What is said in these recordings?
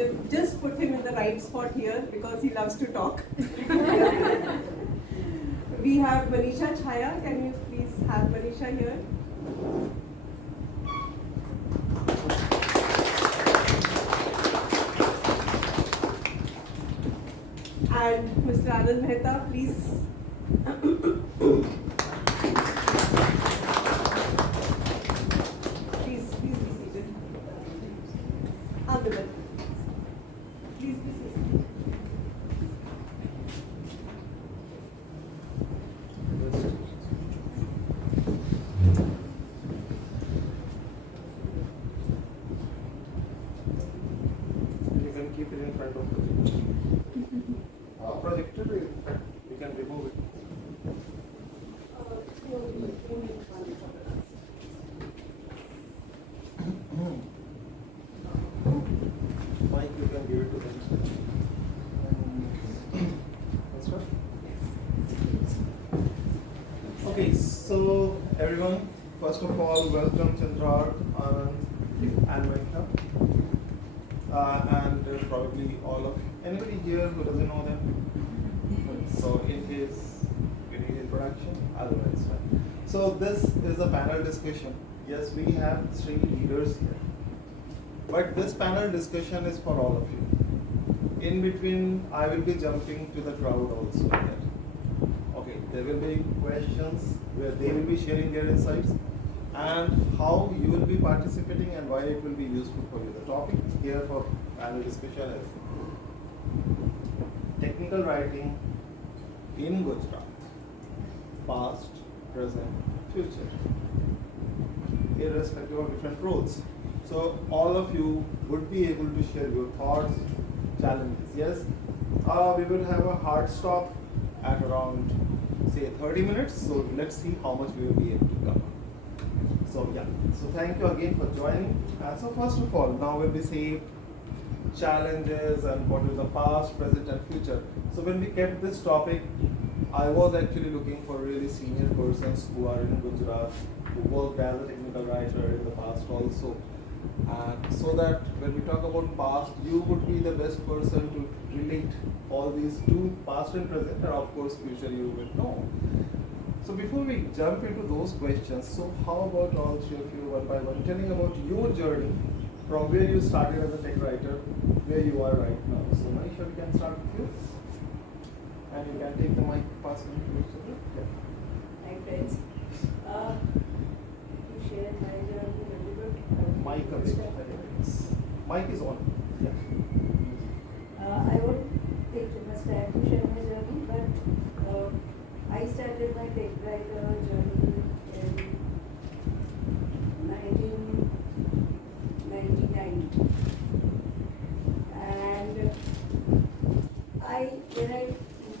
have just put him in the right spot here because he loves to talk. We have Manisha Chhaya. Can you please have Manisha here? And Mr. Anand Mehta, please. Please be seated. Ahmedabad. Please be seated. You can keep it in front of the projector. You can remove it. Mike, you can give it to them. That's right. Okay, so everyone, first of all, welcome Chandrark, Anand, and Mehta. And probably all of anybody here who doesn't know them. So in case you need introduction, otherwise fine. So this is a panel discussion. Yes, we have 3 leaders here. But this panel discussion is for all of you. In between, I will be jumping to the crowd also here. Okay, there will be questions where they will be sharing their insights and how you will be participating and why it will be useful for you. The topic here for panel discussion is technical writing in Gujarat, past, present, future, irrespective of different roles. So all of you would be able to share your thoughts, challenges. Yes, we will have a hard stop at around say 30 minutes. So let's see how much we will be able to cover. So yeah, so thank you again for joining. So first of all, now when we say challenges and what is the past, present and future. So when we kept this topic, I was actually looking for really senior persons who are in Gujarat, who worked as a technical writer in the past also. So that when we talk about past, you would be the best person to relate all these two, past and present, and of course future you will know. So before we jump into those questions, so how about all 3 of you one by one telling about your journey from where you started as a tech writer, where you are right now. So Manisha, we can start with you. And you can take the mic, pass it to each other. Yeah. Hi friends. To share my journey a little bit. Mic a bit. Mic is on. Yeah. I won't take too much time to share my journey, but I started my tech writer journey in 1999. And when I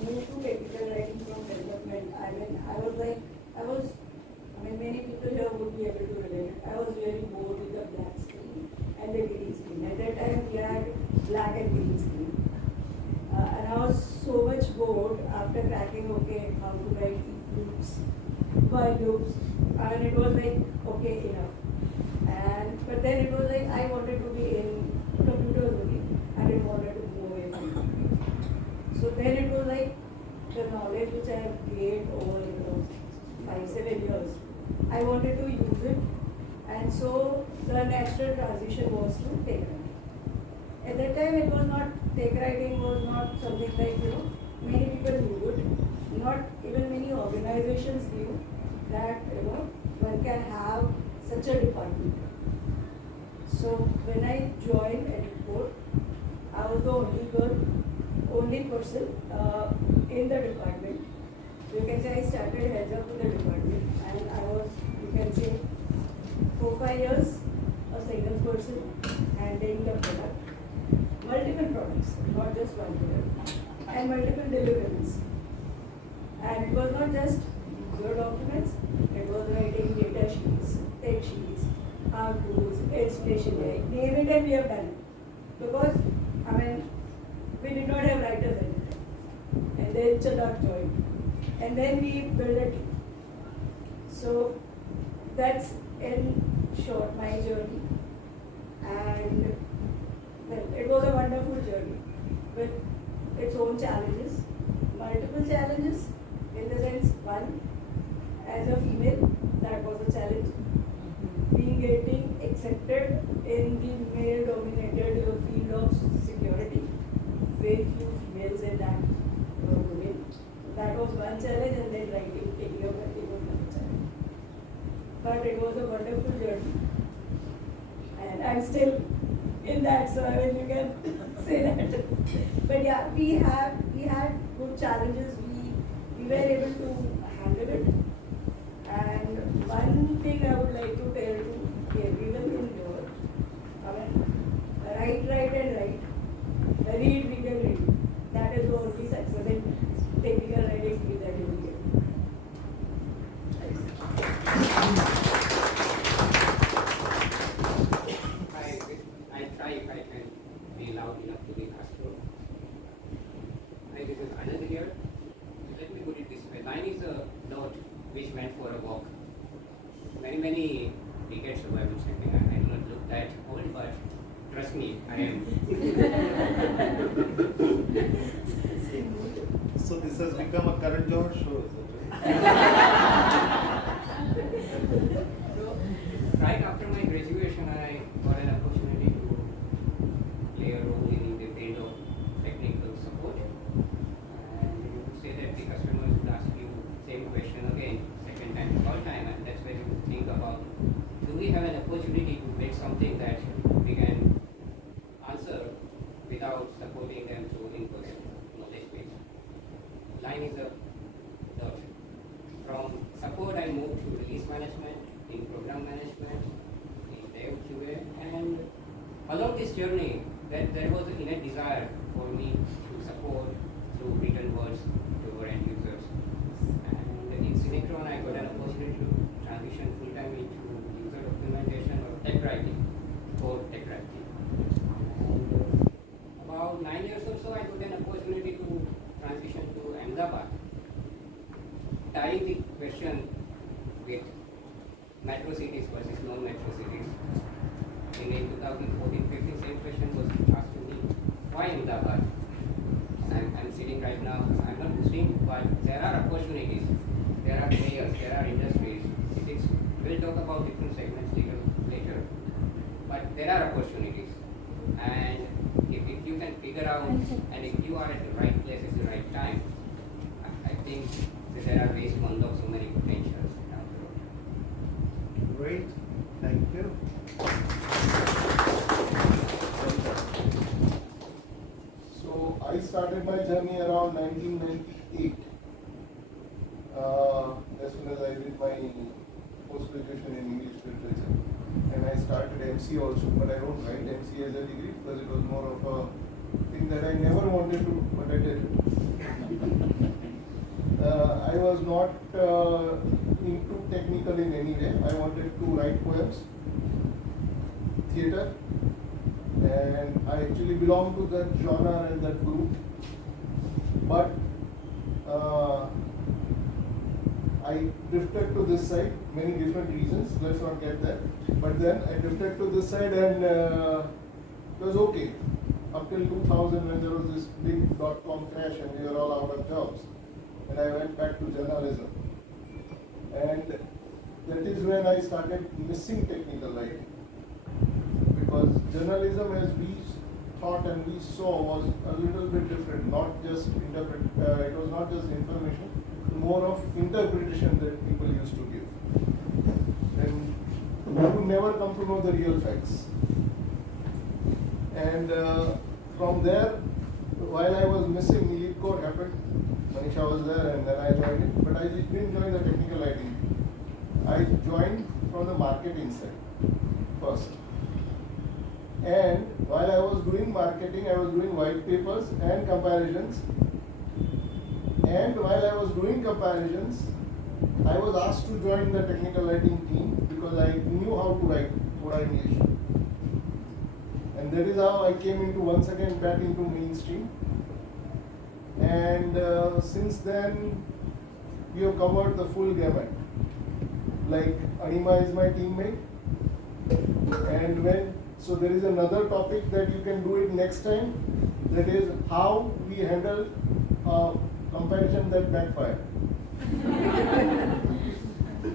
moved to technical writing from development, many people here would be able to relate. I was really bored with the black screen and the green screen. At that time, we had black and green screen. And I was so much bored after cracking how to write if loops, while loops. And it was like, okay, enough. But then it was like, I wanted to be in computers only. I didn't want to move away from computers. So then it was like, the knowledge which I have gained over 5-7 years, I wanted to use it, and so the natural transition was to tech writing. At that time, it was not, tech writing was not something like, many people knew it, not even many organizations knew that, one can have such a department. So when I joined Ediport, I was the only person in the department. You can say I started heads up to the department, and I was, you can say, 4-5 years a single person handling the product, multiple products, not just one product, and multiple deliverables. And it was not just user documents, it was writing data sheets, tech sheets, how-tos, explanation, name it and we have done it. Because, we did not have writers at the time. And then Chandrark joined. And then we built a team. So that's in short my journey. And well, it was a wonderful journey with its own challenges, multiple challenges, in the sense, one, as a female, that was a challenge. Getting accepted in the male-dominated field of security, very few females in that domain. That was one challenge, and then writing, taking up writing was another challenge. But it was a wonderful journey, and I'm still in that, so I mean you can say that. But yeah, we had good challenges. We were able to handle it. And one thing I would like to tell to everyone in here, I mean, write, read, read. That is the only success in technical writing field that you will get. I try if I can be loud enough to be asked. Hi, this is Anand here. Let me put it this way. Line is a note which meant for a walk. Many decades ago I was saying I do not look that old, but trust me, I am. So this has become a current Johar show, is it? Right after my graduation, I got an opportunity to play a role in the field of technical support. And you would say that the customers would ask you same question again, second time, third time, and that's when you think about, do we have an opportunity to make something that we can answer without supporting them through inputs, knowledge base. Line is a dot. From support I moved to release management, in program management, in dev QA, and along this journey, there was an innate desire for me to support through written words to our end users. And in Synchron, I got an opportunity to transition full-time into user documentation or tech writing, code tech writing. And about 9 years or so, I got an opportunity to transition to Ahmedabad. Tying the question with metro cities versus non-metro cities. In 2014-15, same question was asked to me, why Ahmedabad? I'm sitting right now, I'm not boasting, but there are opportunities, there are players, there are industries. We'll talk about different segments later, but there are opportunities. And if you can figure out, and if you are at the right place at the right time, I think that there are ways to unlock so many potentials down the road. Great, thank you. So I started my journey around 1998. As soon as I did my post-graduation in English literature. And I started MC also, but I don't write MC as a degree because it was more of a thing that I never wanted to, but I did. I was not into technical in any way. I wanted to write poems, theatre, and I actually belong to that genre and that group. But I drifted to this side, many different reasons, let's not get that. But then I drifted to this side and it was okay. Up till 2000 when there was this big .com crash and we were all out of jobs. And I went back to journalism. And that is when I started missing technical writing. Because journalism as we thought and we saw was a little bit different, not just it was not just information, more of interpretation that people used to give. And you would never come to know the real facts. And from there, while I was missing, Elite Core happened. Manisha was there and then I joined it. But I didn't join the technical writing. I joined from the marketing side first. And while I was doing marketing, I was doing white papers and comparisons. And while I was doing comparisons, I was asked to join the technical writing team because I knew how to write Thoda English. And that is how I came into once again back into mainstream. And since then, we have covered the full gamut. Like Anima is my teammate. And when So there is another topic that you can do it next time. That is how we handle comparison that backfire.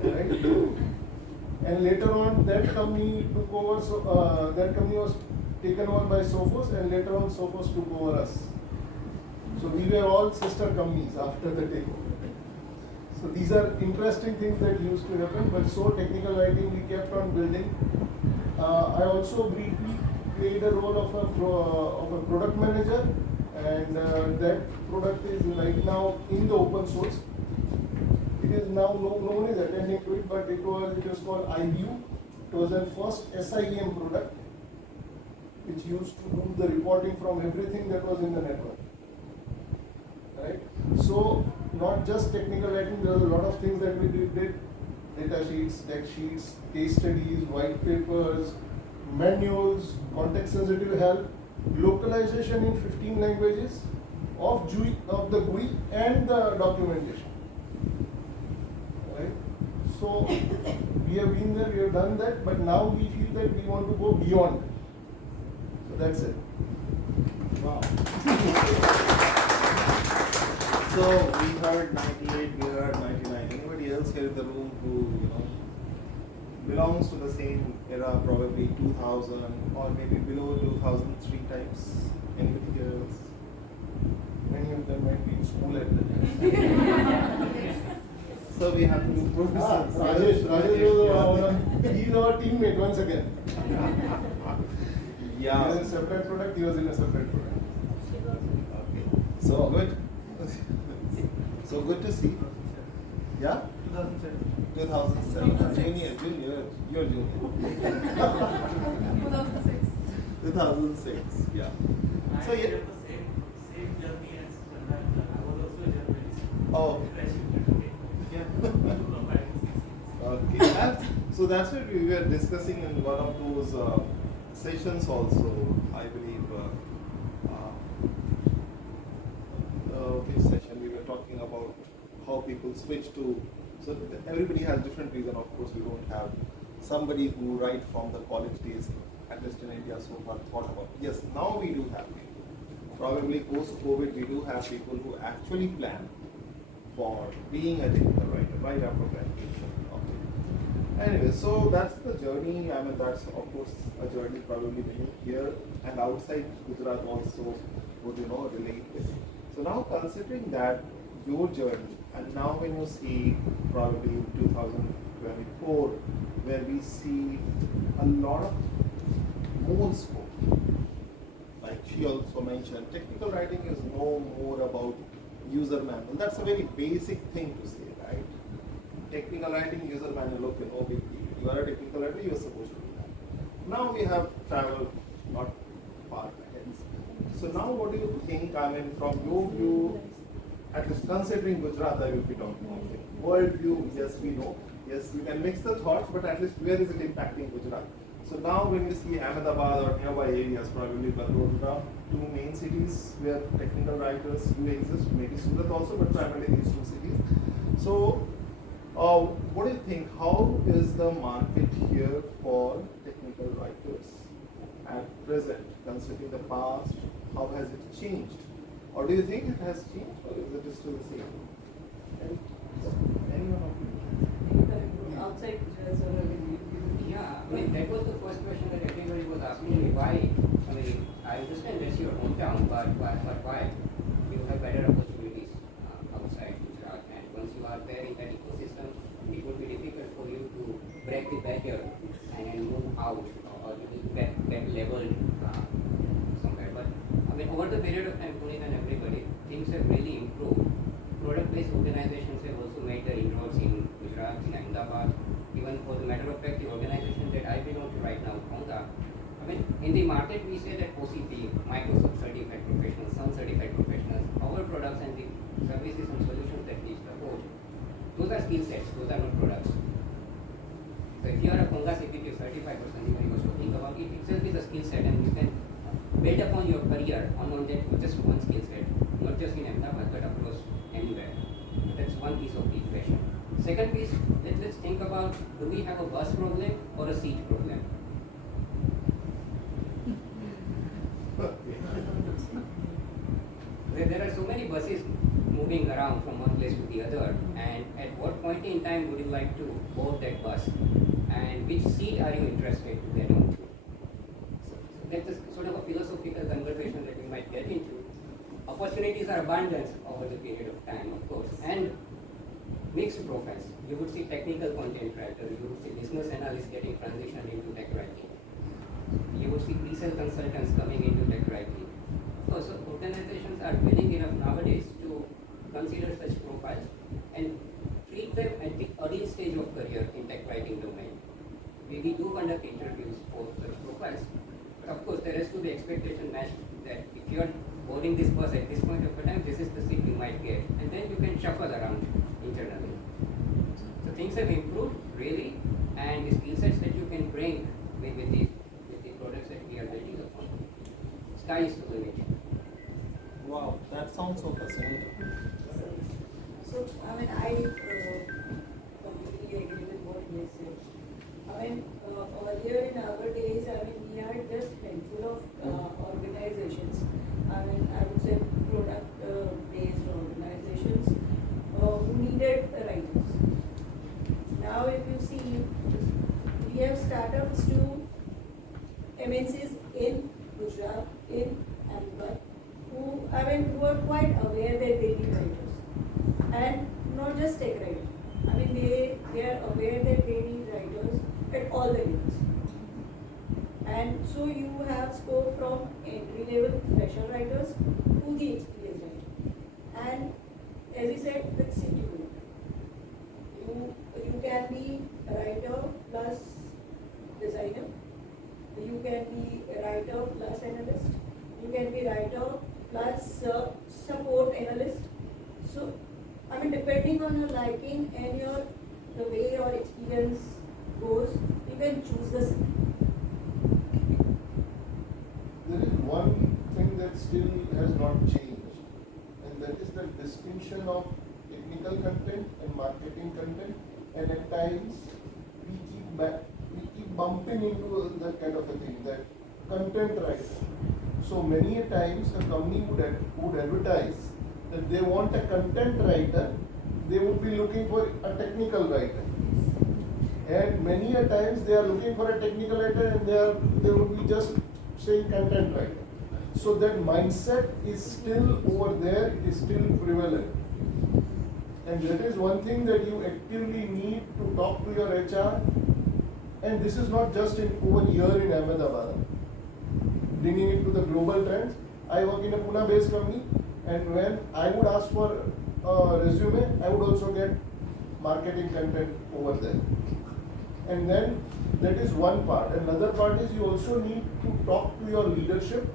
Right? And later on, that company took over. That company was taken over by Sophos, and later on, Sophos took over us. So we were all sister companies after the takeover. So these are interesting things that used to happen. But so technical writing, we kept on building. I also briefly played a role of a product manager, and that product is right now in the open source. It is now no one is attending to it, but it was called iView. It was a first SIEM product, which used to do the reporting from everything that was in the network. Right? So not just technical writing, there was a lot of things that we did. Data sheets, deck sheets, case studies, white papers, manuals, context-sensitive help, localization in 15 languages of the GUI and the documentation. Right? So we have been there, we have done that, but now we feel that we want to go beyond. So that's it. Wow. So we heard 98, we heard 99. Anybody else here in the room who belongs to the same era, probably 2000 or maybe below 2003 times? Anybody else? Many of them might be in school at the time. So we have to improve this. Rajesh was he's our teammate once again. He Yeah. was in a separate product, he was in a separate product. Okay. So good. So good to see. Yeah? 2007. Junior. You're junior. 2006. 2006. Yeah. So I yeah. had the same journey as Chandrark. I was also a journalist. Oh. I shifted to Yeah. Okay. So that's what we were discussing in one of those sessions also, I believe. Which session we were talking about how people switch to. So everybody has different reason. Of course, we don't have somebody who right from the college days, at least in India, so far thought about. Yes, now we do have people. Probably post-COVID, we do have people who actually plan for being a technical writer right after graduation. Okay. Anyway, so that's the journey. I mean, that's of course a journey probably many here and outside Gujarat also would relate with. So now considering that your journey, and now when you see probably 2024, where we see a lot of more scope, like she also mentioned, technical writing is no more about user manual. That's a very basic thing to say, right? Technical writing, user manual, okay, no big deal. You are a technical writer, you are supposed to do that. Now we have traveled not far ahead. So now what do you think, I mean, from your view, at least considering Gujarat, I will be talking about world view, yes, we know. Yes, we can mix the thoughts, but at least where is it impacting Gujarat? So now when you see Ahmedabad or nearby areas, probably Vadodara, two main cities where technical writers do exist, maybe Surat also, but primarily these two cities. So what do you think, how is the market here for technical writers at present, considering the past, how has it changed? Or do you think it has changed, or is it still the same? Anyone of you? Outside Gujarat, Yeah, I mean, that was the first question that everybody was asking me. Why? I mean, I understand that's your hometown, but why? You have better opportunities outside Gujarat, and once you are there in that ecosystem, it would be difficult for you to break the barrier and move out or get leveled somewhere. But I mean, over the period of time, Punit and everybody, things have really improved. Product-based organizations have also made their inroads in Gujarat, in Ahmedabad. Even for the matter of fact, the organization that I belong to right now, Conga, I mean, in the market we say that OCP, Microsoft Certified Professionals, Sun Certified Professionals, our products and the services and solutions that we support, those are skill sets, those are not products. So if you are a Conga CPP certified or something was talking about, it itself is a skill set, and you can build upon your career on that with just one skill set, not just in Ahmedabad but across anywhere. That's one piece of the equation. Second piece, let's think about, do we have a bus problem or a seat problem? around from one place to the other, and at what point in time would you like to board that bus, and which seat are you interested to get onto? So that's a sort of a philosophical conversation that we might get into. Opportunities are abundant over the period of time, of course, and mixed profiles. You would see technical content writers, you would see business analysts getting transitioned into tech writing. You would see pre-sale consultants coming into tech writing. Of course, organizations are willing enough nowadays to consider such profiles and treat them at the early stage of career in tech writing domain. We do conduct interviews for such profiles, but of course there has to be expectation matched that if you are boarding this bus at this point of time, this is the seat you might get, and then you can shuffle around internally. So things have improved really, and the skill sets that you can bring with the products that we are building upon. Sky is the limit. Wow, that sounds so fascinating. So, I mean, I completely agree with what you said. I mean, earlier in our days, I mean, we had just handful of organizations. I mean, I would say product-based organizations who needed writers. Now, if you see, we have startups to MNCs in Gujarat, in Ahmedabad, who are quite aware that they need writers, and not just tech writers. I mean, they are aware that they need writers at all the levels. And so you have scope from entry-level fresher writers to the experienced writer. And as you said, with city you can be a writer plus designer. You can be a writer plus analyst. You can be writer plus support analyst. So, I mean, depending on your liking and the way your experience goes, you can choose the skill. There is one thing that still has not changed, and that is the distinction of technical content and marketing content, and at times we keep bumping into that kind of a thing, that content writer. So many a times a company would advertise that they want a content writer, they would be looking for a technical writer. And many a times they are looking for a technical writer and they would be just saying content writer. So that mindset is still over there, it is still prevalent. And that is one thing that you actively need to talk to your HR. And this is not just over here in Ahmedabad. Bringing it to the global trends. I work in a Pune-based company, and when I would ask for a resume, I would also get marketing content over there. And then that is one part. Another part is you also need to talk to your leadership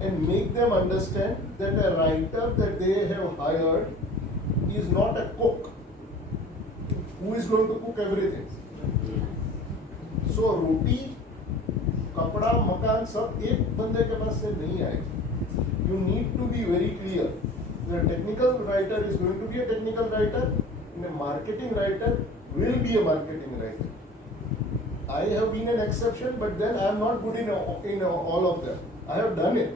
and make them understand that a writer that they have hired is not a cook who is going to cook everything. So roti, kapda, makan, सब एक बंदे के पास से नहीं आएगा. You need to be very clear. The technical writer is going to be a technical writer, and a marketing writer will be a marketing writer. I have been an exception, but then I am not good in all of them. I have done it,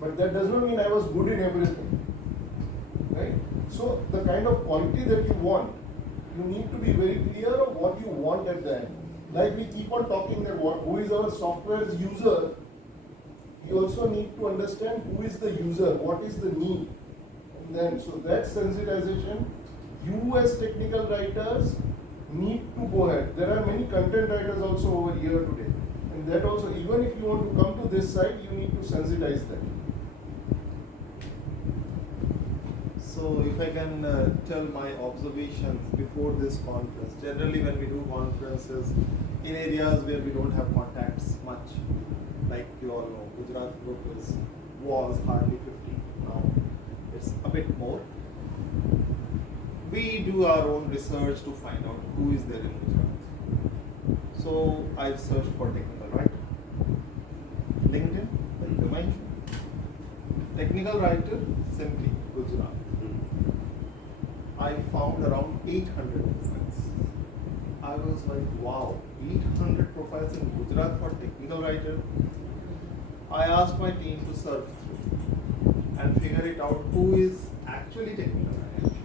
but that does not mean I was good in everything. Right? So the kind of quality that you want, you need to be very clear of what you want at the end. Like we keep on talking that who is our software's user, you also need to understand who is the user, what is the need. And then, so that sensitization, you as technical writers need to go ahead. There are many content writers also over here today. And that also, even if you want to come to this side, you need to sensitize them. So if I can tell my observations before this conference, generally when we do conferences in areas where we don't have contacts much, like you all know, Gujarat group was hardly 50, now it's a bit more. We do our own research to find out who is there in Gujarat. So I searched for technical writer. LinkedIn, remind you. Technical writer, simply Gujarat. I found around 800 profiles. I was like, wow, 800 profiles in Gujarat for technical writer. I asked my team to surf through and figure it out who is actually actually technical writer.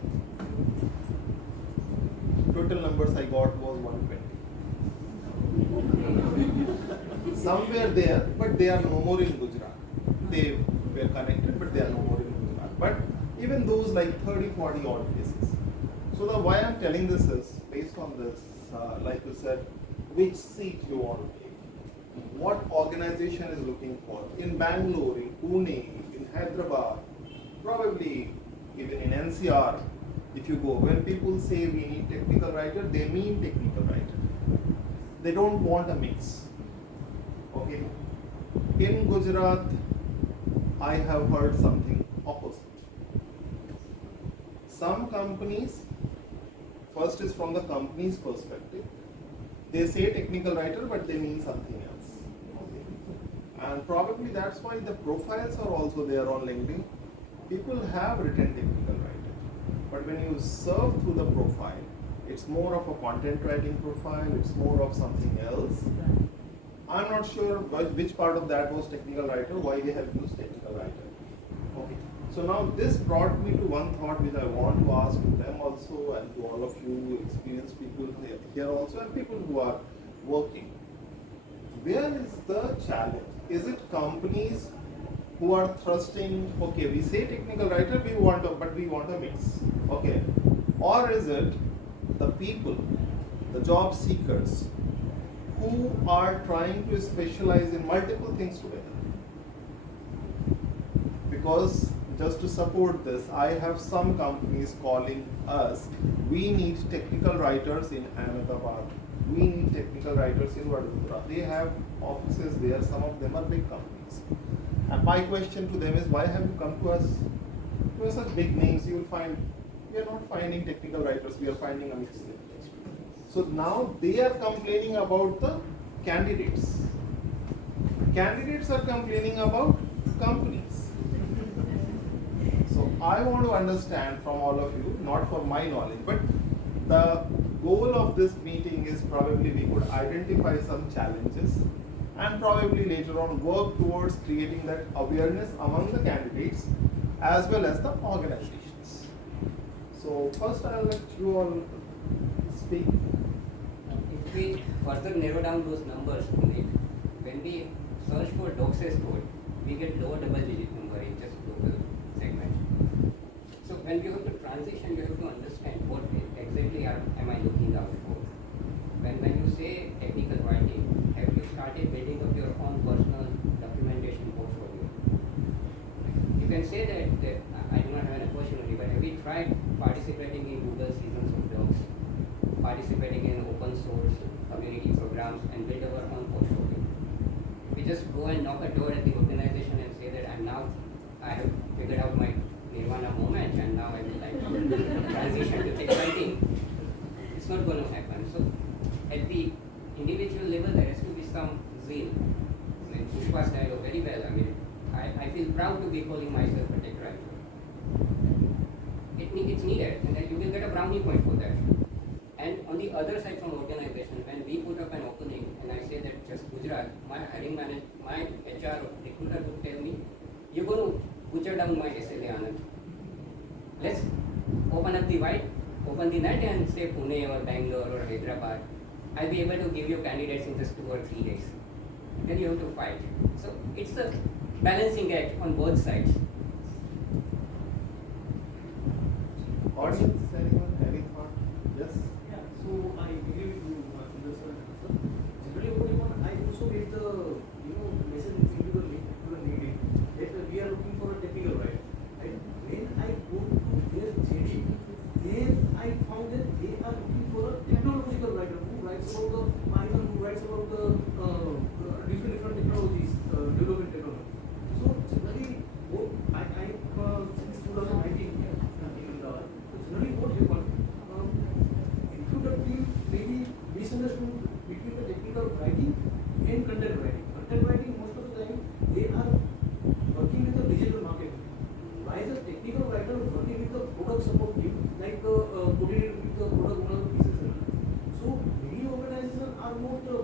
Total numbers I got was 120. Somewhere there, but they are no more in Gujarat. They were connected, but they are no more in Gujarat. But even those like 30, 40 odd cases. So the why I'm telling this is, based on this, like you said, which seat you want to take, what organization is looking for. In Bangalore, in Pune, in Hyderabad, probably even in NCR, if you go, when people say we need technical writer, they mean technical writer. They don't want a mix. Okay. In Gujarat, I have heard something opposite. Some companies, first is from the company's perspective, they say technical writer, but they mean something else. Okay. And probably that's why the profiles are also there on LinkedIn. People have written technical writer, but when you serve through the profile, it's more of a content writing profile, it's more of something else. I'm not sure which part of that was technical writer, why they have used technical writer. Okay. So now this brought me to one thought which I want to ask to them also, and to all of you experienced people here also, and people who are working. Where is the challenge? Is it companies who are thrusting, okay, we say technical writer, but we want a mix, okay? Or is it the people, the job seekers, who are trying to specialize in multiple things together? Because just to support this, I have some companies calling us, we need technical writers in Ahmedabad, we need technical writers in Vadodara. They have offices there, some of them are big companies. And my question to them is, why have you come to us? You are such big names, you will find, we are not finding technical writers, we are finding a mix. So now they are complaining about the candidates. Candidates are complaining about companies. So I want to understand from all of you, not for my knowledge, but the goal of this meeting is probably we could identify some challenges and probably later on work towards creating that awareness among the candidates as well as the organizations. So first I'll let you all speak. If we further narrow down those numbers, Punit, when we search for Doxes code, we get lower double-digit number in just local segment. So when you have to transition, you have to understand what exactly am I looking out for. When you say technical writing, have you started building up your own personal documentation portfolio? You can say that I do not have an opportunity, but have you tried participating in Google Seasons of Docs, participating in open source community programs and build our own portfolio? We just go and knock a door at the organization and say that I have figured out my nirvana moment and now I would like to transition to tech writing. It's not going to happen. So at the individual level, there has to be some zeal. I mean, Pushpa's dialogue very well. I mean, I feel proud to be calling myself a tech writer. It's needed, and then you will get a brownie point for that. And on the other side from organization, when we put up an opening and I say that just Gujarat, my hiring manager, my HR recruiter would tell me, you're going to butcher down my SLA, Anand. Let's open up the net and say Pune or Bangalore or Hyderabad. I'll be able to give you candidates in just 2 or 3 days. Then you have to fight. So it's a balancing act on both sides. Audience, anyone, any thought? Yes? Yeah, so I agree with you, Chandrark. Generally, what I want, I also get the message into the LinkedIn that we are looking for a technical writer. Right? When I go to their JD, then I found that they are looking for a technological writer who writes about the Python, who writes about the different technologies, development technology. So generally, since 2019 in Ahmedabad, generally what happened, introductory maybe misunderstood between the technical writing and content writing. Content writing, most of the time, they are working with the digital marketing. Why is a technical writer working with the product support team, like coordinated with the product owner business owner? So many organizations are not well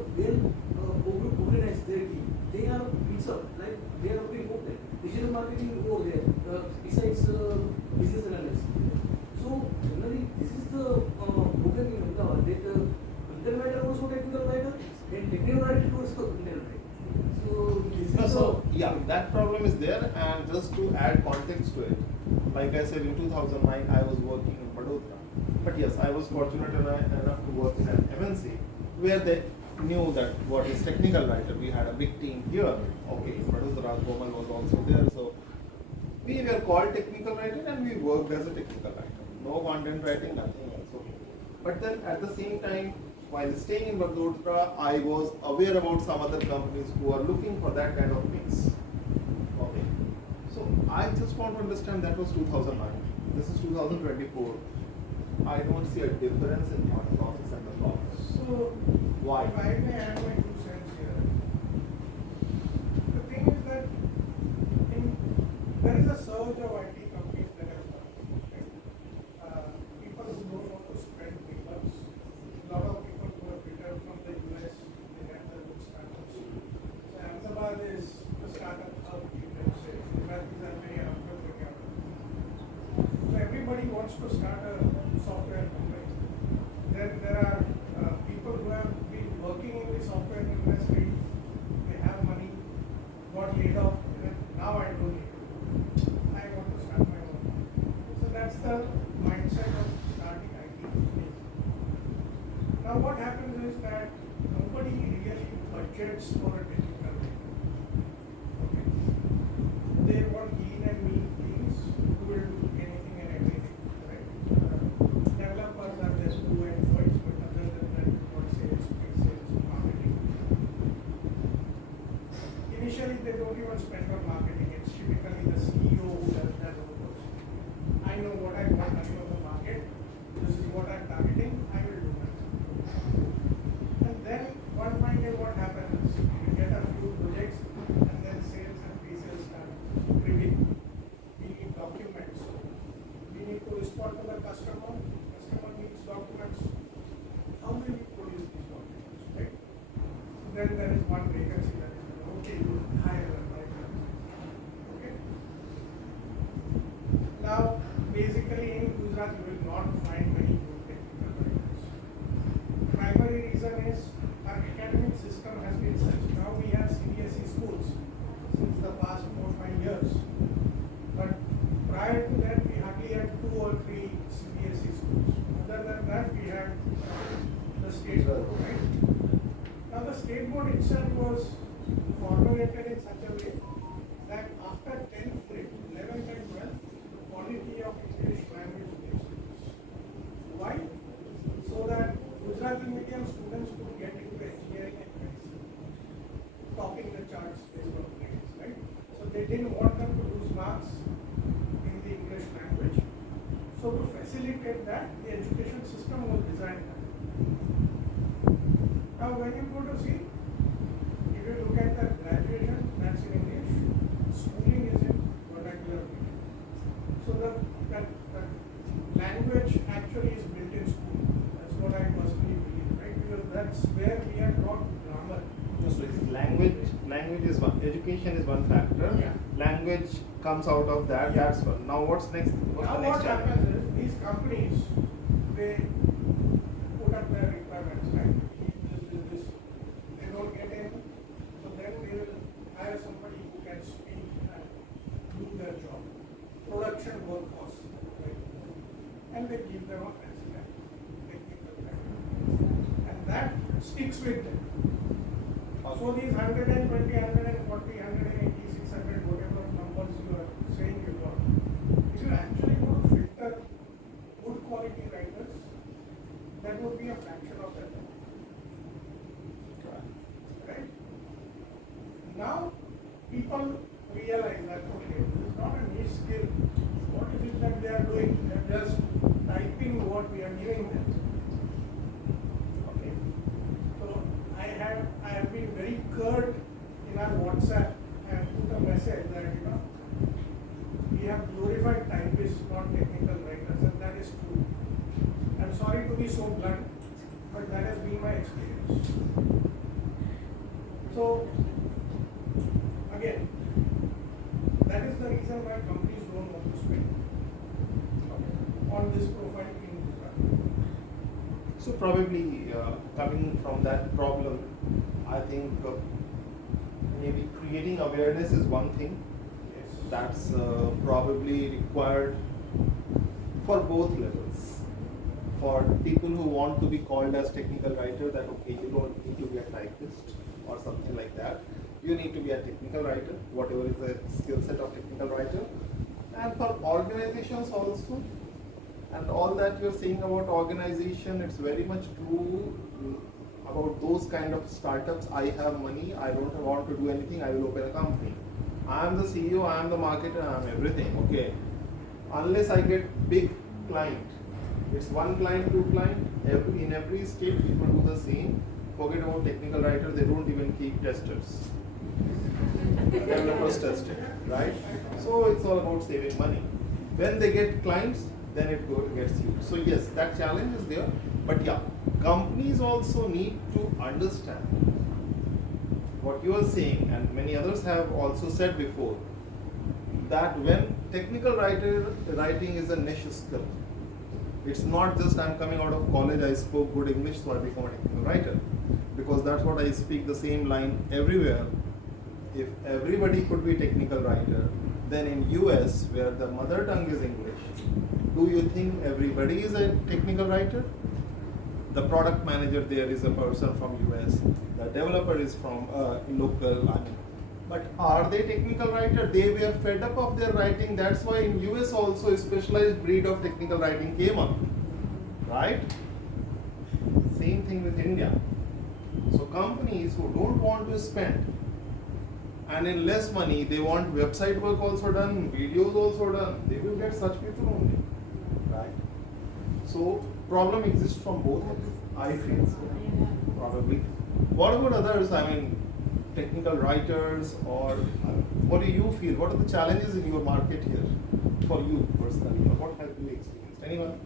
organized their team. They are mixed up, like they are working both there. Digital marketing over there, besides business analysis. there, and just to add context to it, like I said, in 2009 I was working in Vadodara. But yes, I was fortunate enough to work in an MNC where they knew that what is technical writer. We had a big team here. Okay, in Vadodara, Komal was also there. So we were called technical writer and we worked as a technical writer. No content writing, nothing else. Okay. But then at the same time, while staying in Vadodara, I was aware about some other companies who are looking for that kind of mix. Okay. So I just want to understand, that was 2009. This is 2024. I don't see a difference in thought process and the process. So, Why? if I may add my 2 cents here. The thing is that there is a surge of IT companies that have come. Right? People who don't want to spend big bucks. A lot of people who have returned from the US, they have their own startups. So Ahmedabad is the startup hub, you can say. In fact, these are many hubs in Gujarat. So everybody wants to start a software company. Then there are people who have been working in the software industry, they have money, got laid off, and now I don't need it. I want to start my own. So that's the mindset of starting IT. Now what happens is that nobody really budgets for a technical writer. Okay. They want lean and mean teams who will do anything and everything. Right? Developers are just do and voice, but other than that, what sales, pre-sales, marketing. Initially, they don't even spend on marketing. It's typically the CEO who does that over. I know what I want, I know the market. This is what I'm targeting. I will do that. And then one fine day, what happens? You get a few projects, and then sales and pre-sales start reviewing. We need documents. We need to respond to the customer. Customer needs documents. How will we produce these documents, right? Then there is one vacancy that is okay, you hire a writer. Okay. Now, basically in Gujarat, you will not find many good technical writers. Primary reason is our academic system has been such. Now we have CBSE schools since the past 4 or 5 years. But prior to that, we hardly had 2 or 3 CBSE schools. Other than that, we had the state board, right? Now the state board itself was formulated in such a way that after 10th grade, 11th and 12th, the quality of English language gives reduced. Why? So that Gujarati medium students could get into engineering and medicine, topping the charts based on grades, right? So they didn't want them to lose marks in the English language. So to facilitate that, the education system was designed that. Now when you go to see, if you look at the graduation, that's in English, schooling is in vernacular medium. So that language actually is built in school. That's what I personally believe, right? Because that's where we are taught grammar. So it's language is one, education is one factor. Yeah. Language comes out of that, Yeah. that's one. Now what's next? What's Now the next what challenge? happens is, these companies, they put up their requirements, right? This. They don't get in, so then they will hire somebody who can speak and do their job. Production workforce, right? And they give them a fancy technical language. And that sticks with them. So these 120, 140, 180, 600, whatever numbers you are saying you got, if you actually want to filter good quality writers, that would be a fraction of that. Right? Now, people realize that, okay, this is not a niche skill. What is it that they are doing? They are just typing what we are giving them. Okay. So I have been very curt in our WhatsApp and put a message that, we have glorified typists, not technical writers, and that is true. I'm sorry to be so blunt, but that has been my experience. So, again, that is the reason why companies don't want to spend on this profile in Gujarat. So probably coming from that problem, I think maybe creating awareness is one thing. That's probably required for both levels. For people who want to be called as technical writer, that okay, you don't need to be a typist or something like that. You need to be a technical writer, whatever is the skill set of technical writer. And for organizations also, and all that you're saying about organization, it's very much true about those kind of startups. I have money, I don't want to do anything, I will open a company. I am the CEO, I am the marketer, I am everything, okay. Unless I get big client, it's one client, two client, in every state people do the same. Forget about technical writer, they don't even keep testers. Developers testing, right? So it's all about saving money. When they get clients, then it gets used. So yes, that challenge is there. But yeah, companies also need to understand what you are saying, and many others have also said before, that when technical writing is a niche skill. It's not just I'm coming out of college, I spoke good English, so I become a technical writer. Because that's what I speak the same line everywhere. If everybody could be technical writer, then in US, where the mother tongue is English, do you think everybody is a technical writer? The product manager there is a person from US, the developer is from local, but are they technical writer? They were fed up of their writing. That's why in US also a specialized breed of technical writing came up, right? Same thing with India. So companies who don't want to spend, and in less money, they want website work also done, videos also done, they will get such people only, right? So problem exists from both ends, I feel so, probably. What about others? I mean, technical writers, or what do you feel? What are the challenges in your market here for you personally, or what have you experienced? Anyone?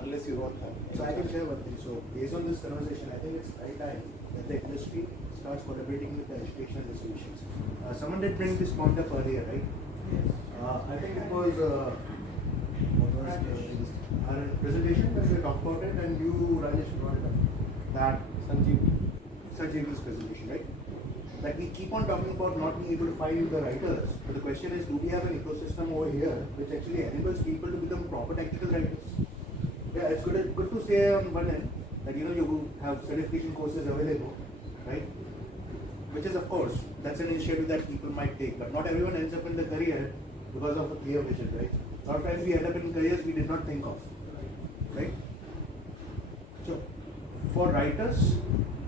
Unless you don't have. So I can share one thing. So based on this conversation, I think it's right time that the industry starts collaborating with the educational institutions. Someone did bring this point up earlier, right? I think it was our presentation when we talked about it, and you, Rajesh, brought it up. That Sanjeev's presentation, right? That we keep on talking about not being able to find the writers, but the question is, do we have an ecosystem over here which actually enables people to become proper technical writers? Yeah, it's good to say on one end that you have certification courses available, right? Which is, of course, that's an initiative that people might take, but not everyone ends up in the career because of a clear vision, right? A lot of times we end up in careers we did not think of, right? So, for writers,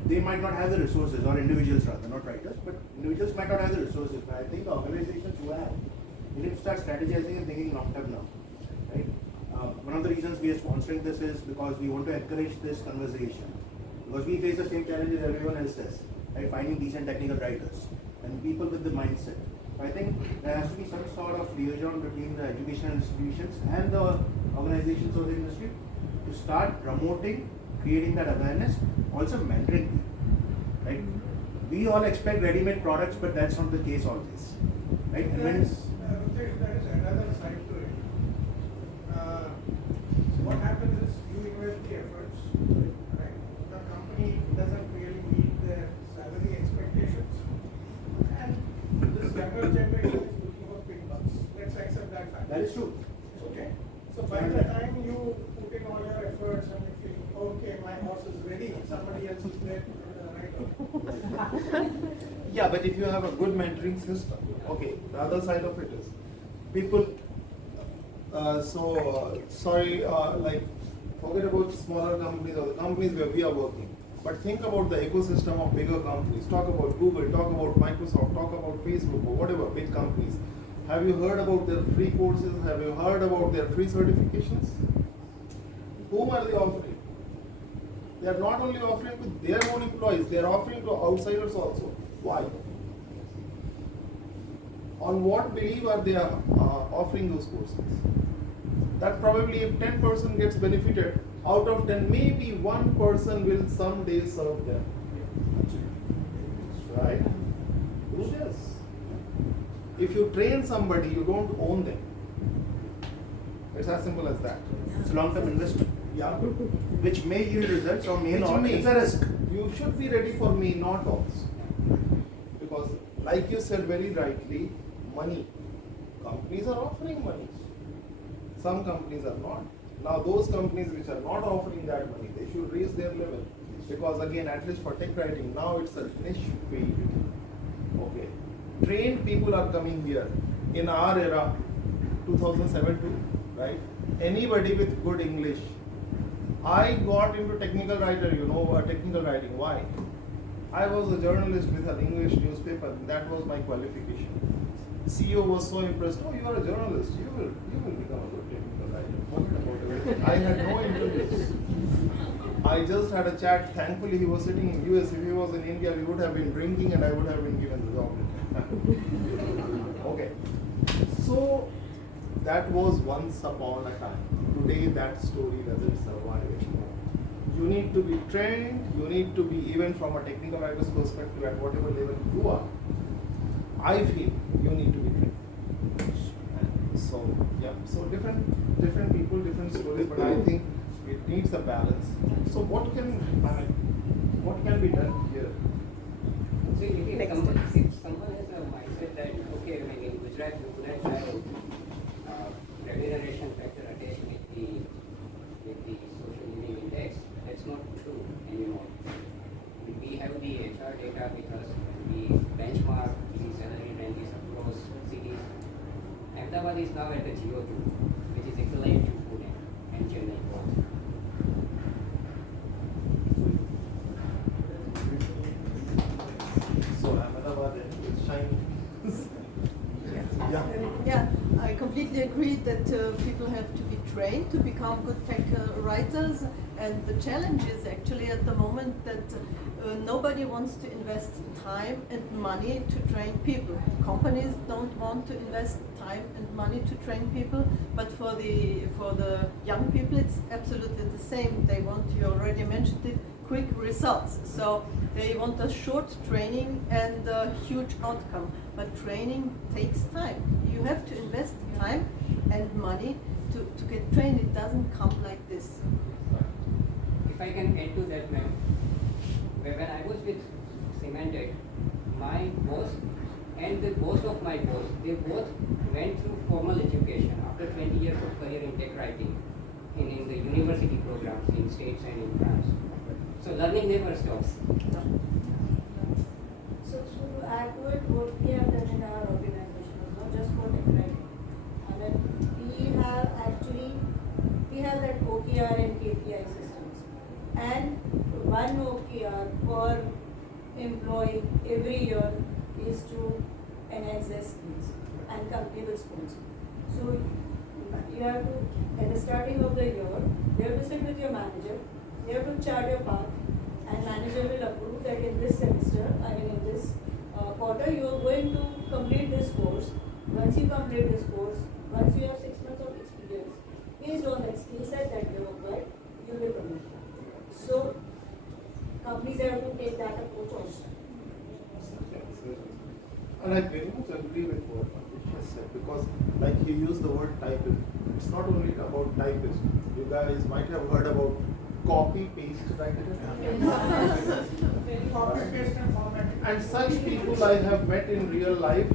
they might not have the resources, or individuals rather, not writers, but individuals might not have the resources. But I think the organizations who have, they need to start strategizing and thinking long term now, right? One of the reasons we are sponsoring this is because we want to encourage this conversation. Because we face the same challenges everyone else does, right? Finding decent technical writers and people with the mindset. I think there has to be some sort of liaison between the educational institutions and the organizations of the industry to start promoting, creating that awareness, also mentoring people, right? We all expect ready-made products, but that's not the case always, right? And when There is another side to it. What happens is you invest the efforts, right? The company doesn't really meet their salary expectations, and this younger generation is looking for big bucks. Let's accept that fact. that is true. Okay. So by the time you put in all your efforts and you think, okay, my house is ready, somebody else is there, right? Yeah, but if you have a good mentoring system, okay, the other side of it is people. Sorry, like forget about smaller companies or the companies where we are working, but think about the ecosystem of bigger companies. Talk about Google, talk about Microsoft, talk about Facebook, or whatever big companies. Have you heard about their free courses? Have you heard about their free certifications? Whom are they offering? They are not only offering to their own employees, they are offering to outsiders also. Why? On what belief are they offering those courses? That probably if 10% gets benefited, out of 10, maybe 1 person will someday serve them. Right? Yes. If you train somebody, you don't own them. It's as simple as that. It's a long-term investment. Yeah. Which may yield results or may Which not. may. It's a risk. You should be ready for me, not also. Because like you said very rightly, money. Companies are offering money. Some companies are not. Now those companies which are not offering that money, they should raise their level. Because again, at least for tech writing, now it's a niche field. Okay. Trained people are coming here. In our era, 2007 too, right? Anybody with good English. I got into technical writer, technical writing. Why? I was a journalist with an English newspaper. That was my qualification. CEO was so impressed. Oh, you are a journalist. You will become a good technical writer. Forget about everything. I had no interviews. I just had a chat. Thankfully, he was sitting in US. If he was in India, we would have been drinking, and I would have been given the job. Okay. So that was once upon a time. Today, that story doesn't survive anymore. You need to be trained. You need to be, even from a technical writer's perspective, at whatever level you are. I feel you need to be trained. So yeah, so different people, different stories, but I think it needs a balance. So what can be done here? So if someone has a mindset that, okay, like in Gujarat, you could have had remuneration factor attached with the social living index, that's not true anymore. We have the HR data with us, we benchmark the salary ranges across cities. Ahmedabad is now at the GO2, which is equivalent to Pune and Chennai both. So Ahmedabad is shining. Yeah. Yeah, I completely agree that people have to be trained to become good tech writers, and the challenge is actually at the moment that nobody wants to invest time and money to train people. Companies don't want to invest time and money to train people, but for the young people it's absolutely the same. They want, you already mentioned it, quick results. So they want a short training and a huge outcome. But training takes time. You have to invest time and money to get trained. It doesn't come like this. If I can add to that, ma'am, when I was with Cemented, my boss and the boss of my boss, they both went through formal education after 20 years of career in tech writing in the university programs in States and in France. So learning never stops. So to add to it, what we have done in our organization is not just for tech writing. I mean, we have that OKR and KPI systems. And one OKR per employee every year is to enhance their skills and company will sponsor. So you have to, at the starting of the year, you have to sit with your manager, you have to chart your path, and manager will approve that in this semester, in this quarter, you are going to complete this course. Once you complete this course, once you have 6 months of experience, based on that skill set that you have acquired, you will be promoted. So companies have to take that approach also. And I very much agree with what Manisha said, because like you used the word typist. It's not only about typist. You guys might have heard about copy-paste writer. Copy, paste and formatting. And such people I have met in real life,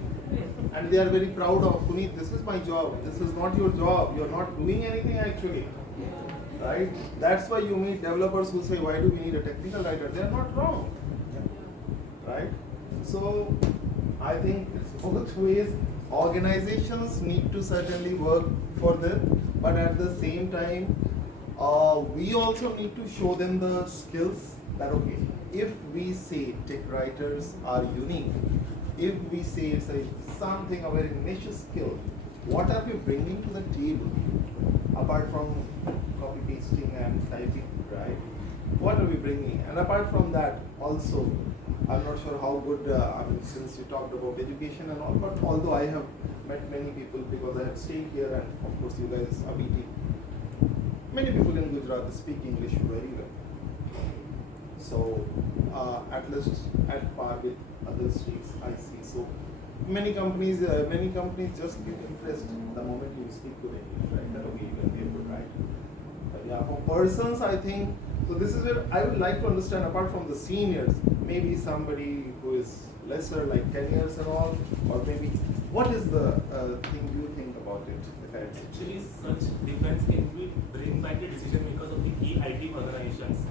and they are very proud of, Punit, this is my job. This is not your job. You're not doing anything actually. Right? That's why you meet developers who say, why do we need a technical writer? They're not wrong. Right? So I think it's both ways. Organizations need to certainly work for them, but at the same time, we also need to show them the skills that, okay, if we say tech writers are unique, if we say it's something, a very niche skill, what are we bringing to the table apart from copy pasting and typing, right? What are we bringing? And apart from that, also, I'm not sure how good, since you talked about education and all, but although I have met many people because I have stayed here, and of course you guys are meeting, many people in Gujarat speak English very well. So, at least at par with other states, I see. So, many companies just get impressed the moment you speak to them, right? That okay, you can be able to write. But yeah, for persons, I think, so this is where I would like to understand, apart from the seniors, maybe somebody who is lesser, like 10 years and all, or maybe what is the thing you think about it? Actually, such difference can be bring back the decision makers of the key IT organizations.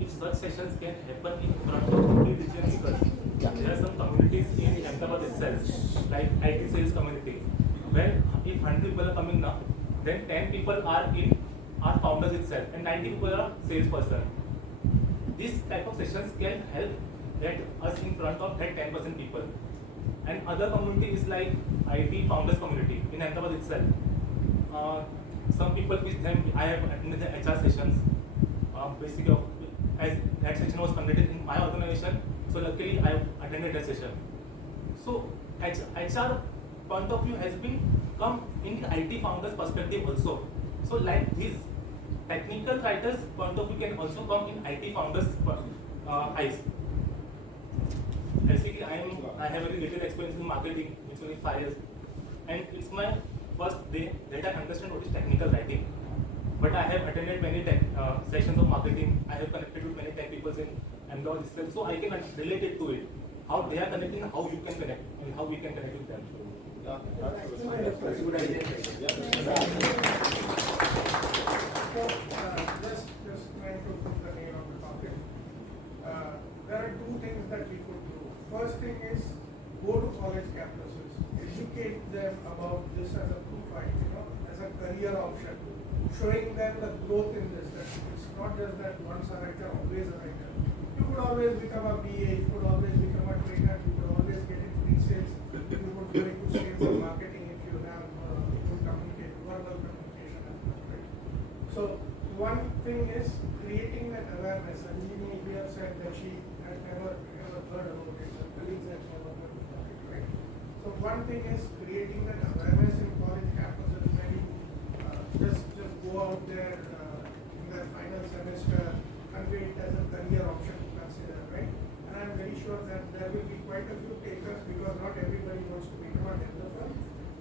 If such sessions can happen in front of the key decision makers, there are some communities in Ahmedabad itself, like IT sales community, where if 100 people are coming now, then 10 people are founders itself, and 90 people are salesperson. This type of sessions can help get us in front of that 10% people. And other community is like IT founders community in Ahmedabad itself. Some people with them, I have attended the HR sessions. Basically, as that session was conducted in my organization, so luckily I attended that session. So HR point of view has been come in the IT founders perspective also. So like this, technical writers point of view can also come in IT founders eyes. Basically, I have a very little experience in marketing, it's only 5 years, and it's my first day that I understand what is technical writing. But I have attended many tech sessions of marketing. I have connected with many tech people in Ahmedabad itself, so I can relate it to it. How they are connecting, how you can connect, and how we can connect with them. Yeah, that's a good idea. So, just trying to put the nail on the topic. There are two things that we could do. First thing is go to college campuses, educate them about this as a profile, as a career option, showing them the growth in this. That it's not just that once a writer, always a writer. You could always become a BA, you could always become a trainer, you could always get into pre-sales, you could go into sales and marketing if you have good verbal communication as well, right? So one thing is creating that awareness. And Anjali said that she had never heard about it, her colleagues had never heard about it, right? So one thing is creating that awareness in college campuses, maybe just go out there in their final semester, convey it as a career option to consider, right? And I'm very sure that there will be quite a few takers because not everybody wants to become a developer.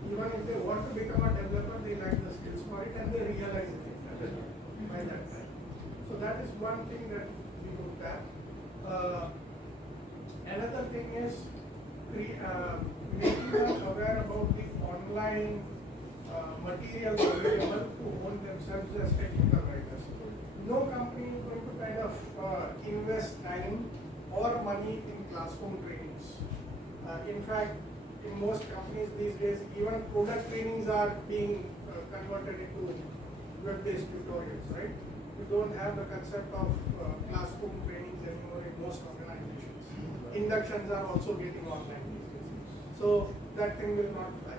Even if they want to become a developer, they lack the skills for it and they realize it by that time. So that is one thing that we looked at. Another thing is making them aware about the online materials available to own themselves as technical writers. No company is going to kind of invest time or money in classroom trainings. In fact, in most companies these days, even product trainings are being converted into web-based tutorials, right? We don't have the concept of classroom trainings anymore in most organizations. Inductions are also getting online these days. So that thing will not fly.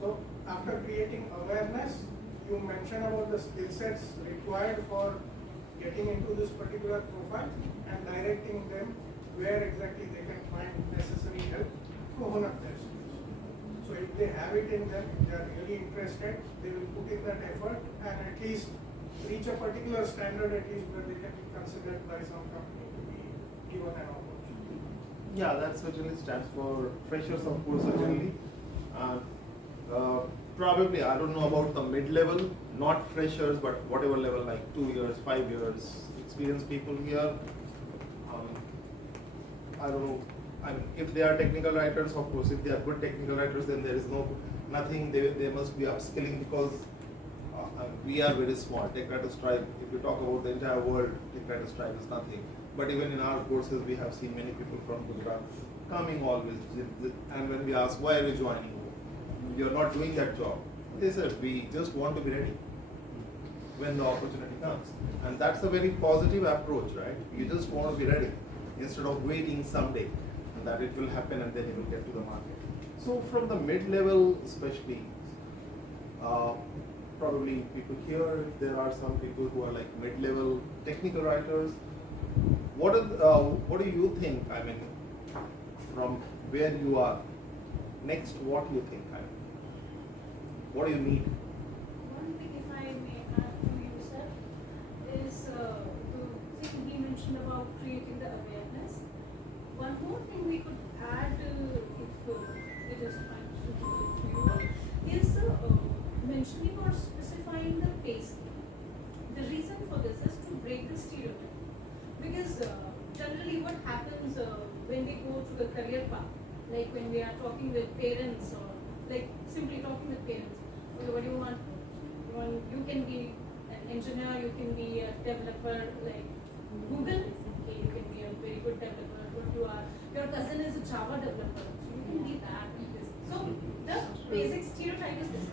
So after creating awareness, you mention about the skill sets required for getting into this particular profile and directing them where exactly they can find necessary help to hone up their skills. So if they have it in them, if they are really interested, they will put in that effort and at least reach a particular standard at least where they can be considered by some company to be given an opportunity. Yeah, that certainly stands for freshers, of course, certainly. Probably, I don't know about the mid-level, not freshers, but whatever level, like 2 years, 5 years, experienced people here. I don't know. I mean, if they are technical writers, of course, if they are good technical writers, then there is nothing. They must be upskilling because we are very small. Tech Writers Tribe. If you talk about the entire world, Tech Writers Tribe is nothing. But even in our courses, we have seen many people from Gujarat coming always. And when we ask, why are you joining? You're not doing that job. They said, we just want to be ready when the opportunity comes. And that's a very positive approach, right? You just want to be ready instead of waiting someday and that it will happen and then you will get to the market. So from the mid-level especially, probably people here, there are some people who are like mid-level technical writers. What do you think, I mean, from where you are, next what do you think? I mean, what do you need? One thing, if I may add to you, sir, is the thing he mentioned about creating the awareness. One more thing we could add, if it is suitable to you, is mentioning or specifying the pay scale. The reason for this is to break the stereotype. Because generally what happens when we go to the career path, like when we are talking with parents or like simply talking with parents, okay, what do you want? You can be an engineer, you can be a developer, like Google, okay, you can be a very good developer, what you are. Your cousin is a Java developer, so you can be that. So the basic stereotype is this.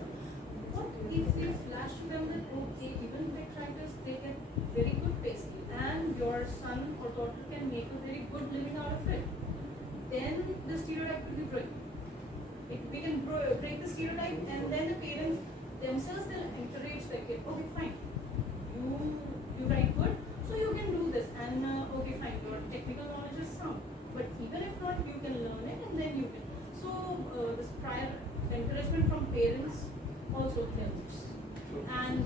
What if you flash to them that okay, even tech writers, they get very good pay scale and your son or daughter can make a very good living out of it, then the stereotype will be broken. We can break the stereotype, and then the parents themselves will encourage their kid, okay fine, you write good, so you can do this, and okay fine, your technical knowledge is sound, but even if not, you can learn it and then you can. So this prior encouragement from parents also helps. And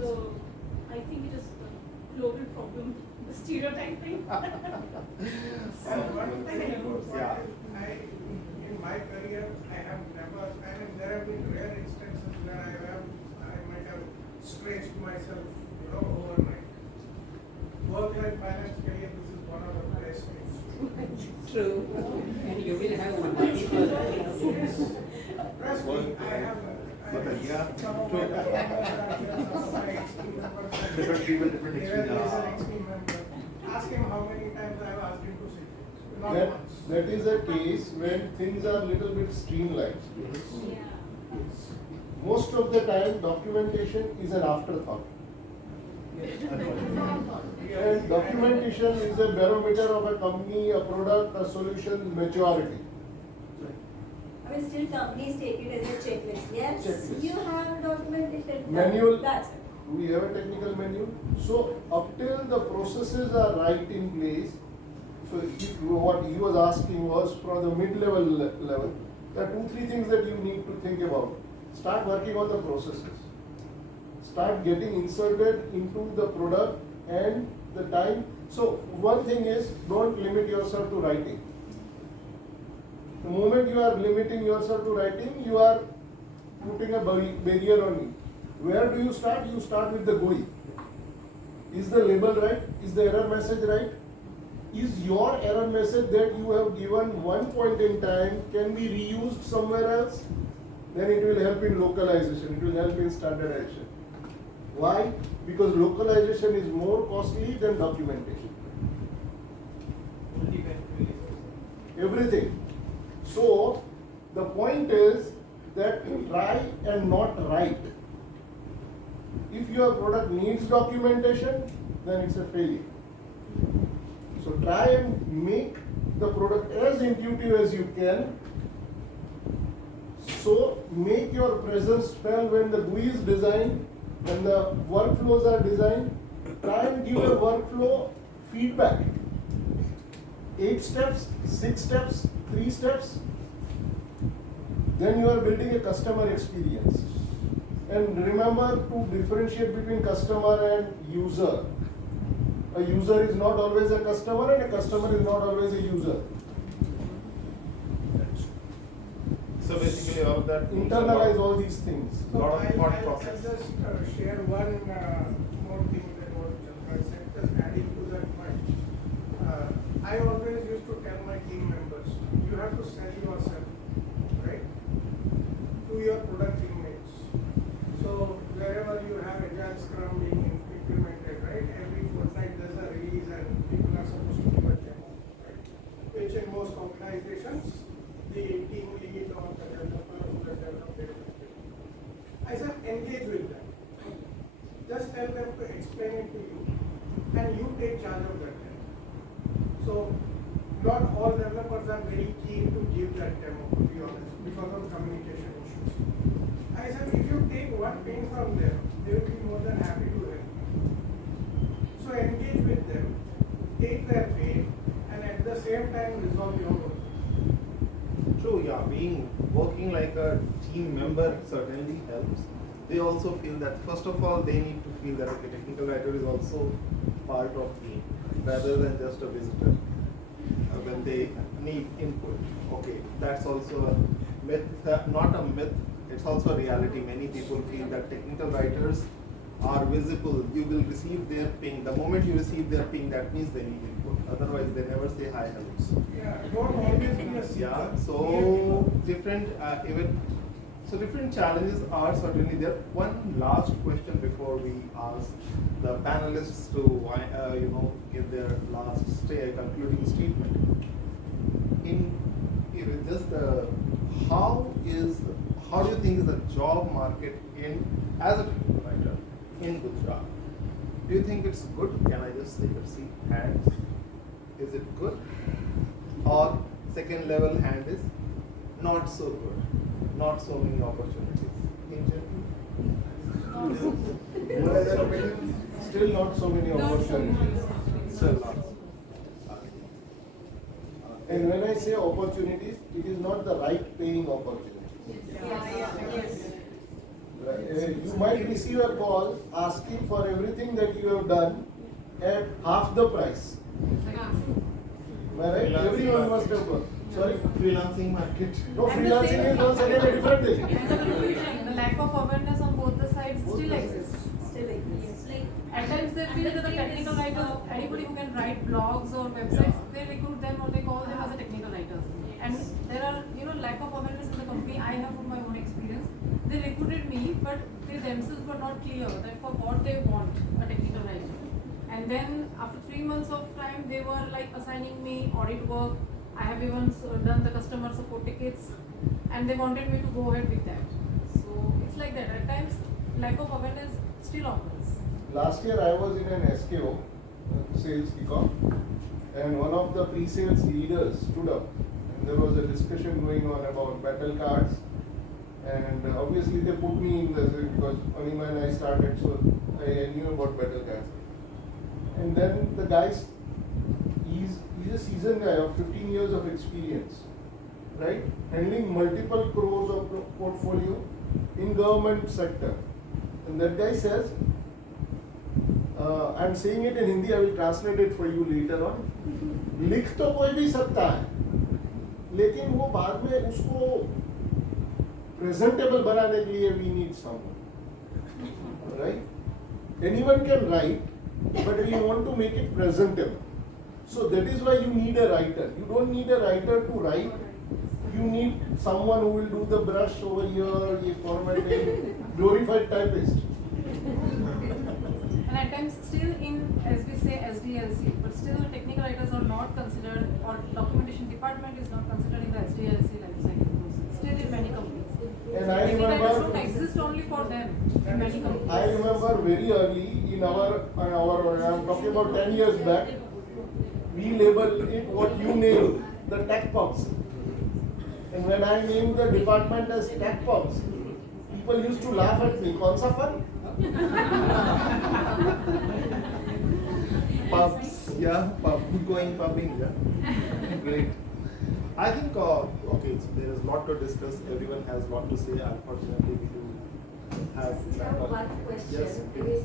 I think it is a global problem, the stereotyping. Yeah. In my career, I have never, I mean, there have been rare instances where I might have stretched myself, overnight. Work-life balance career, this is one of the best things. True. And you will have multiple. Trust me, I have. Yeah. Some of my members, some of my ex-team members. Different people, different There is an experience. ex-team member. Ask him how many times I have asked him to sit. Not That, once. that is a case when things are little bit streamlined. Yeah. Most of the time, documentation is an afterthought. And documentation is a barometer of a company, a product, a solution maturity. I mean, still companies take it as a checklist. Yes, Checklist. you have documented. Manual. That's it. We have a technical manual. So up till the processes are right in place, so if what he was asking was from the mid-level level, there are 2-3 things that you need to think about. Start working on the processes. Start getting inserted into the product and the time. So one thing is, don't limit yourself to writing. The moment you are limiting yourself to writing, you are putting a barrier on you. Where do you start? You start with the GUI. Is the label right? Is the error message right? Is your error message that you have given one point in time can be reused somewhere else? Then it will help in localization, it will help in standardization. Why? Because localization is more costly than documentation. Everything. So, the point is that try and not write. If your product needs documentation, then it's a failure. So try and make the product as intuitive as you can. So make your presence felt when the GUI is designed, when the workflows are designed. Try and give a workflow feedback. 8 steps, 6 steps, 3 steps. Then you are building a customer experience. And remember to differentiate between customer and user. A user is not always a customer and a customer is not always a user. So basically all of that. Internalize all these things. So Lot of thought I'll process. just share one more thing that what Chandra said, just adding to that point. I always used to tell my team members, you have to sell yourself, right, to your product teammates. So wherever you have Agile Scrum being implemented, right, every fortnight there's a release and people are supposed to give a demo, right? Which in most organizations, the team lead or the developer who has developed it. I said engage with them. Just tell them to explain it to you and you take charge of that demo. So not all developers are very keen to give that demo, to be honest, because of communication issues. I said if you take one pain from them, they will be more than happy to help you. So engage with them, take their pain and at the same time resolve your work. True, yeah. Working like a team member certainly helps. They also feel that, first of all, they need to feel that a technical writer is also part of team, rather than just a visitor. When they need input. Okay, that's also a myth, not a myth, it's also a reality. Many people feel that technical writers are visible, you will receive their ping. The moment you receive their ping, that means they need input. Otherwise, they never say hi, hello. Yeah, don't always be a seeker. Yeah, so different different challenges are certainly there. One last question before we ask the panelists to give their last concluding statement. How do you think is the job market as a technical writer in Gujarat? Do you think it's good? Can I just say see hands? Is it good? Or second level hand is not so good, not so many opportunities. In general, Still not so many opportunities. still not. And when I say opportunities, it is not the right paying opportunities. You might receive a call asking for everything that you have done at half the price. Am I right? Everyone must have gone. Sorry? Freelancing market. No, freelancing is once again a different thing. And the confusion, the lack of awareness on both the sides still exists. Still exists. At times they feel that the technical writers, anybody who can write blogs or websites, they recruit them or they call them as a technical writers. And there are, lack of awareness in the company. I have from my own experience. They recruited me, but they themselves were not clear that for what they want a technical writer. And then after 3 months of time, they were like assigning me audit work. I have even done the customer support tickets, and they wanted me to go ahead with that. So it's like that. At times, lack of awareness still occurs. Last year I was in an SKO, sales kickoff, and one of the pre-sales leaders stood up, and there was a discussion going on about battle cards, and obviously they put me in the because only when I started, so I knew about battle cards. And then the guys, he's a seasoned guy of 15 years of experience, right? Handling multiple crores of portfolio in government sector. And that guy says, I'm saying it in Hindi, I will translate it for you later on. लिख तो कोई भी सकता है, लेकिन वो बाद में उसको presentable बनाने के लिए we need someone, right? Anyone can write, but you want to make it presentable. So that is why you need a writer. You don't need a writer to write. You need someone who will do the brush over here, formatting, glorified typist. And at times still in, as we say, SDLC, but still technical writers are not considered, or documentation department is not considered in the SDLC life cycle process. Still in many companies. And I Technical writers remember, don't exist only for them in many companies. I remember very early in our I'm talking about 10 years back, we labeled it what you named, the tech pubs. And when I named the department as tech pubs, people used to laugh at me. Kaun sa pub? Pubs, yeah, going pubbing, yeah. Great. I think, okay, so there is a lot to discuss. Everyone has a lot to say. Unfortunately, we do have. I have one question. Yes, please.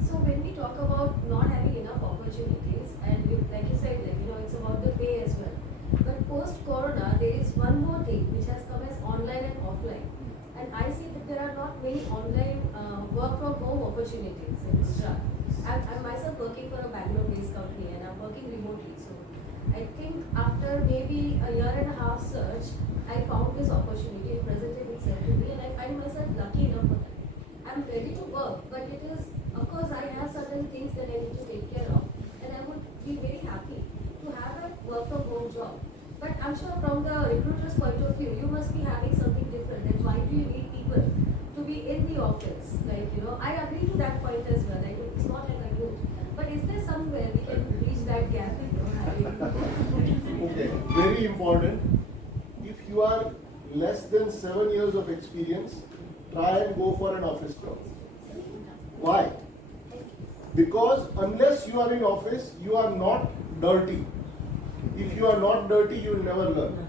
So when we talk about not having enough opportunities, and like you said, it's about the pay as well. But post-corona, there is one more thing which has come as online and offline. And I see that there are not many online work from home opportunities in Gujarat. I'm myself working for a Bangalore-based company, and I'm working remotely. So I think after maybe a year and a half search, I found this opportunity, it presented itself to me, and I find myself lucky enough for that. I'm ready to work, but it is, of course, I have certain things that I need to take care of, and I would be very happy to have a work from home job. But I'm sure from the recruiter's point of view, you must be having something different. And why do you need people to be in the office? I agree to that point as well. It's not like I don't. But is there somewhere we can bridge that gap? Okay, very important. If you are less than 7 years of experience, try and go for an office job. Why? Because unless you are in office, you are not dirty. If you are not dirty, you will never learn.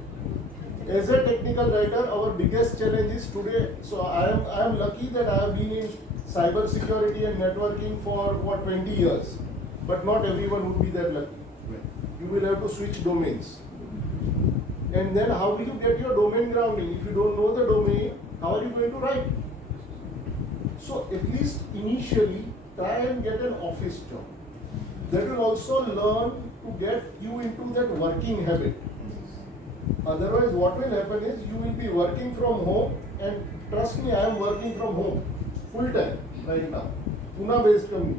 As a technical writer, our biggest challenge is today. So I am lucky that I have been in cyber security and networking for 20 years. But not everyone would be that lucky. You will have to switch domains. And then how do you get your domain grounding? If you don't know the domain, how are you going to write? So at least initially, try and get an office job. That will also learn to get you into that working habit. Otherwise, what will happen is you will be working from home, and trust me, I am working from home full time right now. Pune based company.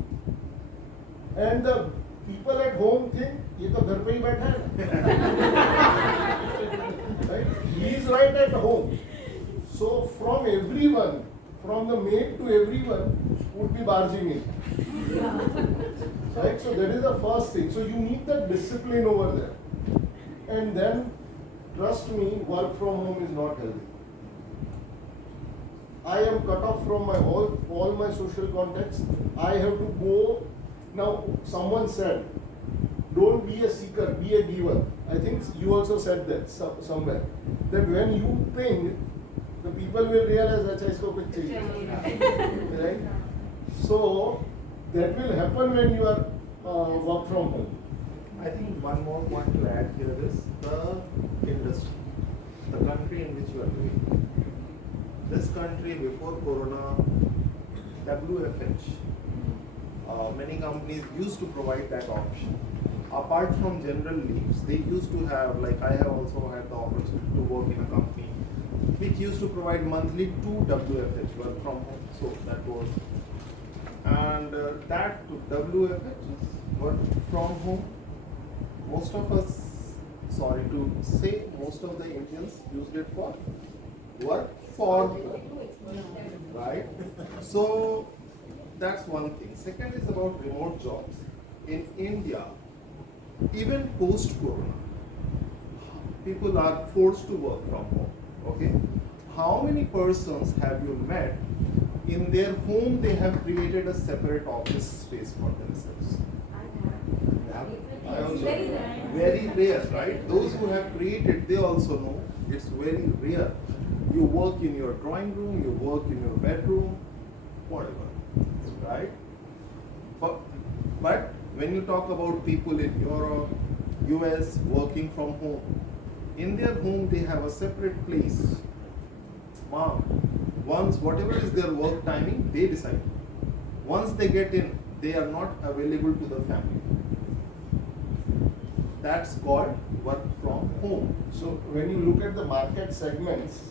And the people at home think, ये तो घर पे ही बैठा है. Right? He is right at home. So from everyone, from the maid to everyone, would be barging in. Right? So that is the first thing. So you need that discipline over there. And then, trust me, work from home is not healthy. I am cut off from my all my social contacts. I have to go. Now, someone said, don't be a seeker, be a giver. I think you also said that somewhere. That when you ping, the people will realize that isko kuch chahiye. Right? So, that will happen when you are work from home. I think one more point to add here is the industry, the country in which you are doing. This country before Corona, WFH, many companies used to provide that option. Apart from general leaves, they used to have, like I have also had the opportunity to work in a company which used to provide monthly 2 WFH, work from home. So that was, and that WFH is work from home. Most of us, sorry to say, most of the Indians used it for work for home, right? So that's one thing. Second is about remote jobs. In India, even post-Corona, people are forced to work from home, okay? How many persons have you met in their home they have created a separate office space for themselves? I also, very rare, right? Those who have created, they also know it's very rare. You work in your drawing room, you work in your bedroom, whatever, right? But when you talk about people in Europe, US working from home, in their home they have a separate place. Mom, once whatever is their work timing, they decide. Once they get in, they are not available to the family. That's called work from home. So when you look at the market segments,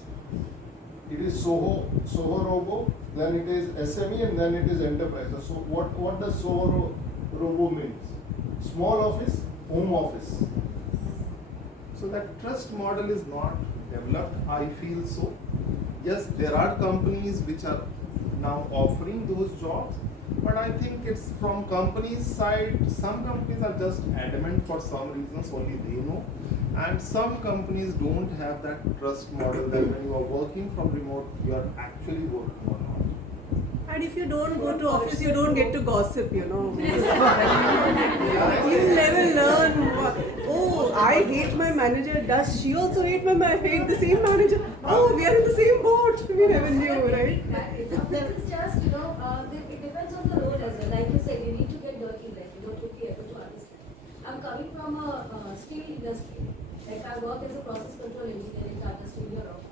it is Soho Robo, then it is SME, and then it is enterprise. So what does Soho Robo means? Small office, home office. So that trust model is not developed, I feel so. Yes, there are companies which are now offering those jobs, but I think it's from companies' side. Some companies are just adamant for some reasons, only they know. And some companies don't have that trust model that when you are working from remote, you are actually working or not. And if you don't go to office, you don't get to gossip, you know. You never learn. Oh, I hate my manager. Does she also hate hate the same manager? Oh, we are in the same boat. We never knew, right? It's just, it depends on the role as well. Like you said, you need to get dirty, like, to be able to understand. I'm coming from a steel industry. Like, I work as a process control engineer in Tata Steel Europe.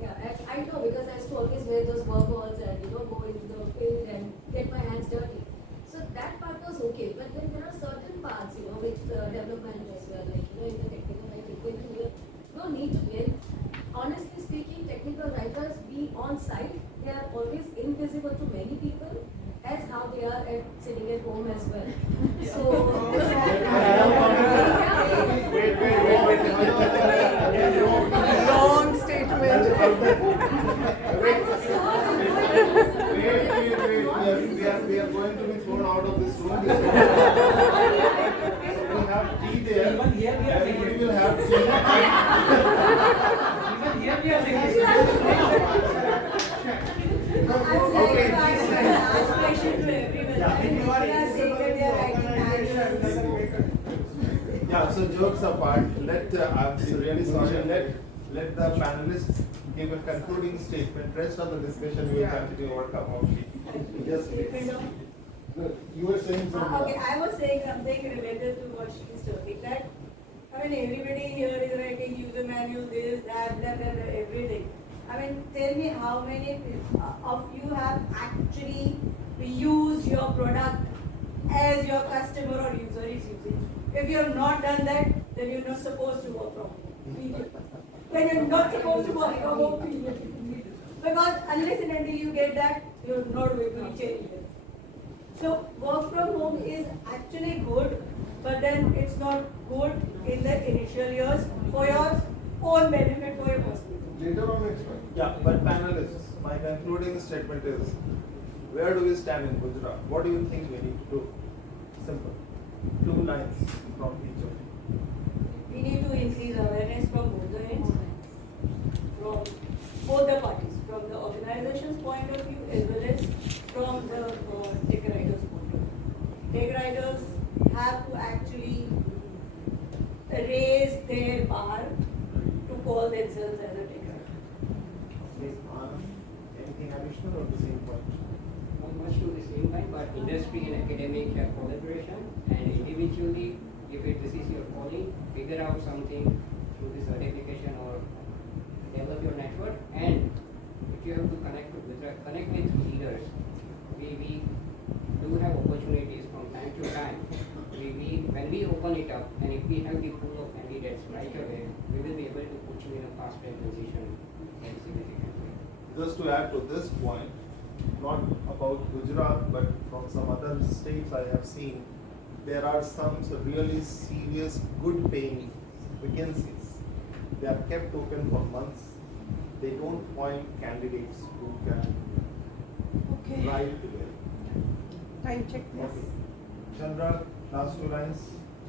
Yeah, and I know because I used to always wear those work balls and go into the field and get my hands dirty. So that part was okay, but then there are certain parts, with development as well, like in the technical, like you don't need to be. Honestly speaking, technical writers being on site, they are always invisible to many people, as how they are sitting at home as well. So Long statement. We are going to be thrown out of this room. So we have tea there. Even here we are Everybody will have tea. Even here we are Okay. Aspiration to everyone. Yeah. And we are saying that they are writing manuals. Yeah, so jokes apart, I'm really sorry, let the panelists give a concluding statement. Rest of the discussion we will continue over cup of tea. Yes, please. You were saying something. Okay, I was saying something related to what she is talking. That everybody here is writing user manual, this, that, everything. I mean, tell me how many of you have actually used your product as your customer or user is using. If you have not done that, then you're not supposed to work from home. Then you're not supposed to work from home. Period. Because unless and until you get that, you're not going to reach anywhere. So work from home is actually good, but then it's not good in the initial years for your own benefit, for your personal. Later on it's fine. Yeah, but panelists, my concluding statement is, where do we stand in Gujarat? What do you think we need to do? Simple. 2 lines from each of you. We need to increase awareness from both the ends, from both the parties, from the organization's point of view as well as from the tech writers' point of view. Tech writers have to actually raise their bar to call themselves as a tech writer. Yes, anything additional or the same point? Not much to the same time, but industry and academic have collaboration, and individually, if this is your calling, figure out something through the certification or develop your network. And if you have to connect with leaders, we do have opportunities from time to time. When we open it up, and if we have the pool of candidates right away, we will be able to put you in a faster position and significantly. Just to add to this point, not about Gujarat, but from some other states I have seen, there are some really serious, good paying vacancies. They are kept open for months. They don't find candidates who can ride together. Time check, yes. Okay. Chandrark, last 2 lines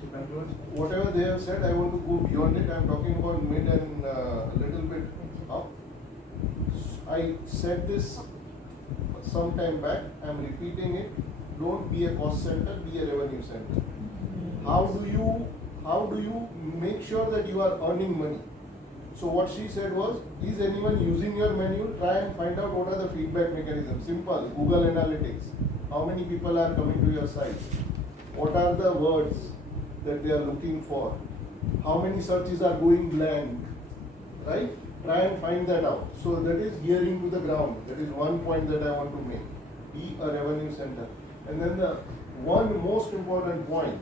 to conclude. Whatever they have said, I want to go beyond it. I am talking about mid and a little bit up. I said this some time back. I am repeating it. Don't be a cost center, be a revenue center. How do you make sure that you are earning money? So what she said was, is anyone using your menu? Try and find out what are the feedback mechanisms. Simple, Google Analytics. How many people are coming to your site? What are the words that they are looking for? How many searches are going blank? Right? Try and find that out. So that is gearing to the ground. That is one point that I want to make. Be a revenue center. And then the one most important point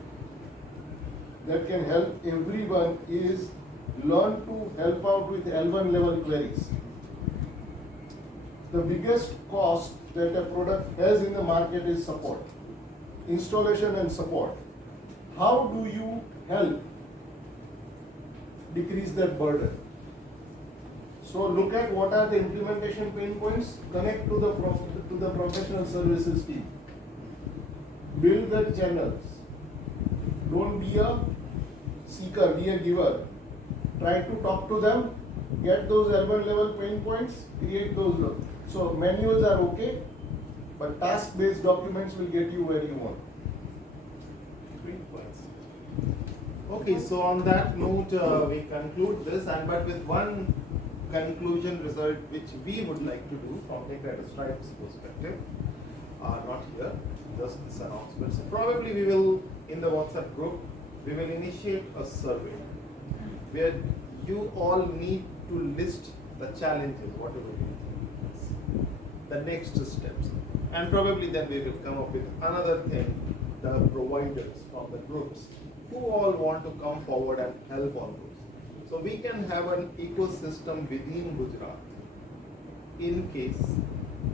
that can help everyone is learn to help out with L1 level queries. The biggest cost that a product has in the market is support, installation and support. How do you help decrease that burden? So look at what are the implementation pain points, connect to the professional services team. Build the channels. Don't be a seeker, be a giver. Try to talk to them, get those L1 level pain points, create those. So manuals are okay, but task-based documents will get you where you want. Great points. Okay, so on that note, we conclude this, but with one conclusion result which we would like to do from Tech Writer Stripes perspective, not here, just this announcement. So probably we will, in the WhatsApp group, we will initiate a survey where you all need to list the challenges, whatever you think, the next steps. And probably then we will come up with another thing, the providers from the groups, who all want to come forward and help on those. So we can have an ecosystem within Gujarat. In case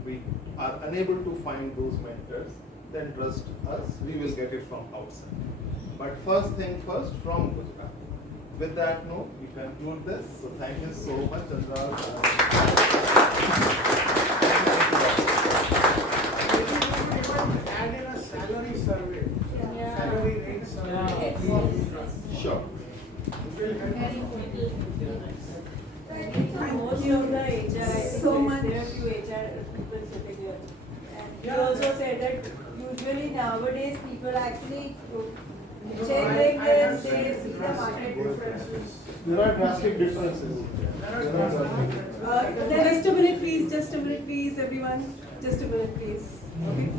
we are unable to find those mentors, then trust us, we will get it from outside. But first thing first, from Gujarat. With that note, we conclude this. So thank you so much, Chandrark. Add in a salary survey. Salary rate survey. Sure. Most of the HR, so much. there are few HR people sitting here. And you also said that usually nowadays people actually check LinkedIn, they see the market differences. There are drastic differences. Just a minute please, everyone. Just a minute please. Okay.